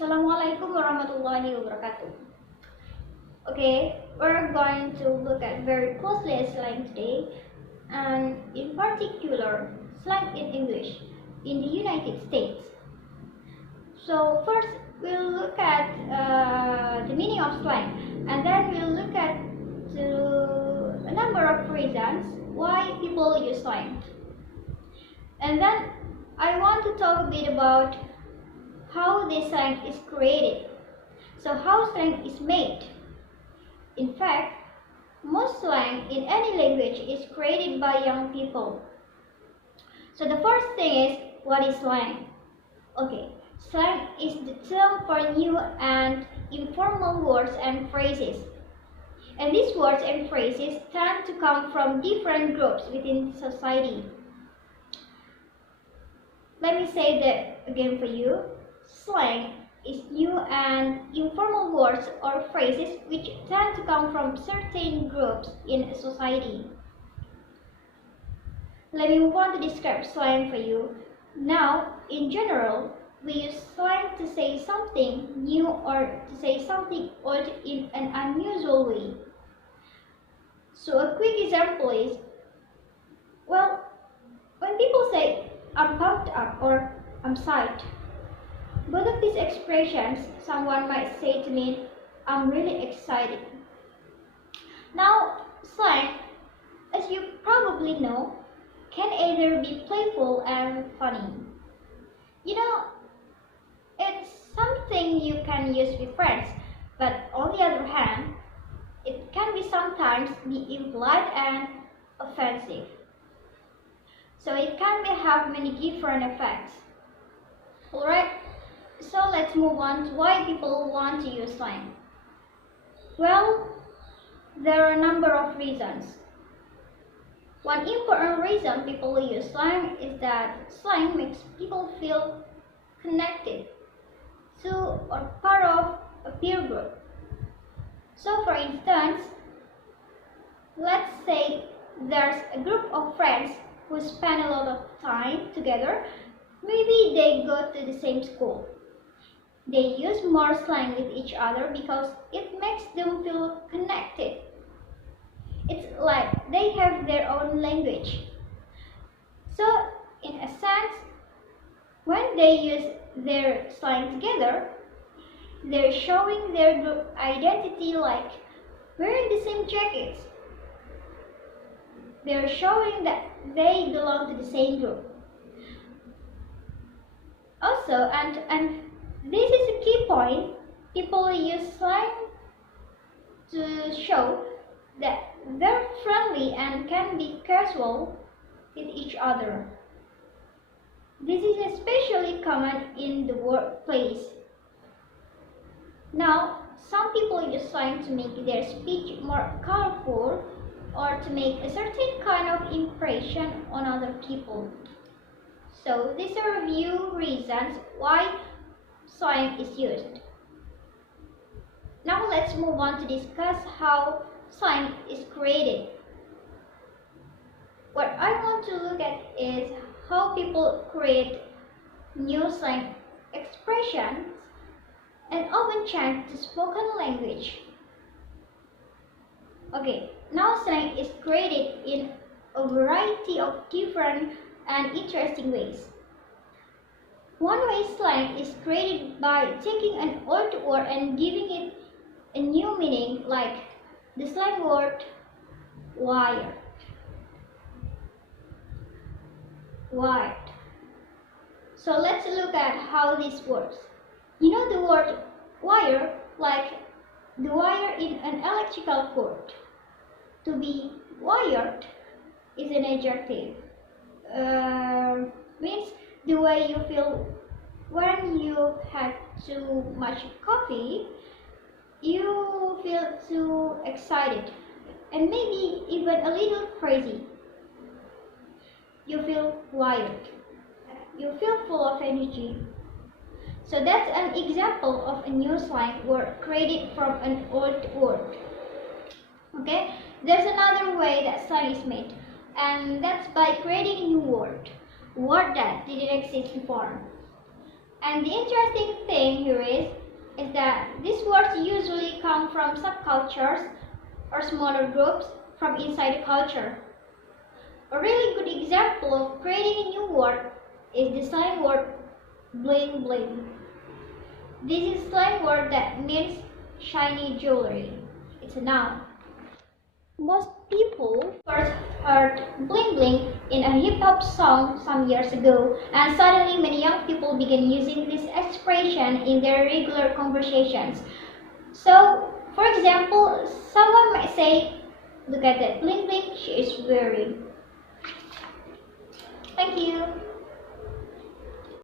Assalamualaikum warahmatullahi wabarakatuh. Okay, we're going to look at very closely at slang today, and in particular, slang in English in the United States. So first, we'll look at the meaning of slang, and then we'll look at a number of reasons why people use slang. And then I want to talk a bit about how this slang is created. So how slang is made. In fact, most slang in any language is created by young people. So the first thing is, what is slang? Okay, slang is the term for new and informal words and phrases. And these words and phrases tend to come from different groups within society. Let me say that again for you. Slang is new and informal words or phrases which tend to come from certain groups in a society. Let me move on to describe slang for you. Now, in general, we use slang to say something new or to say something old in an unusual way. So a quick example is, well, when people say, "I'm pumped up" or "I'm psyched," both of these expressions, someone might say to me, "I'm really excited." Now, slang, as you probably know, can either be playful and funny. You know, it's something you can use with friends, but on the other hand, it can be sometimes be impolite and offensive. So it can have many different effects. Alright? So let's move on to why people want to use slang. Well, there are a number of reasons. One important reason people use slang is that slang makes people feel connected to or part of a peer group. So for instance, let's say there's a group of friends who spend a lot of time together. Maybe they go to the same school. They use more slang with each other because it makes them feel connected. It's like they have their own language. So, in a sense, when they use their slang together, they're showing their group identity, like wearing the same jackets. They're showing that they belong to the same group. Also, and this is a key point, people use slang to show that they're friendly and can be casual with each other. This is especially common in the workplace. Now, some people use slang to make their speech more colorful or to make a certain kind of impression on other people. So these are a few reasons why slang is used. Now let's move on to discuss how slang is created. What I want to look at is how people create new slang expressions and often change to spoken language. Okay, now slang is created in a variety of different and interesting ways. One way slang is created by taking an old word and giving it a new meaning, like the slang word wired. Wired. So let's look at how this works. You know the word wire, like the wire in an electrical cord. To be wired is an adjective. Means the way you feel when you had too much coffee. You feel too excited and maybe even a little crazy. You feel wired. You feel full of energy. So that's an example of a new slang word created from an old word. Okay, there's another way that slang is made, and that's by creating a new word that didn't exist before. And the interesting thing here is that these words usually come from subcultures or smaller groups from inside the culture. A really good example of creating a new word is the slang word bling bling. This is a slang word that means shiny jewelry. It's a noun. Most people first heard bling bling in a hip hop song some years ago, and suddenly many young people began using this expression in their regular conversations. So, for example, someone might say, "Look at that bling bling she is wearing." Thank you.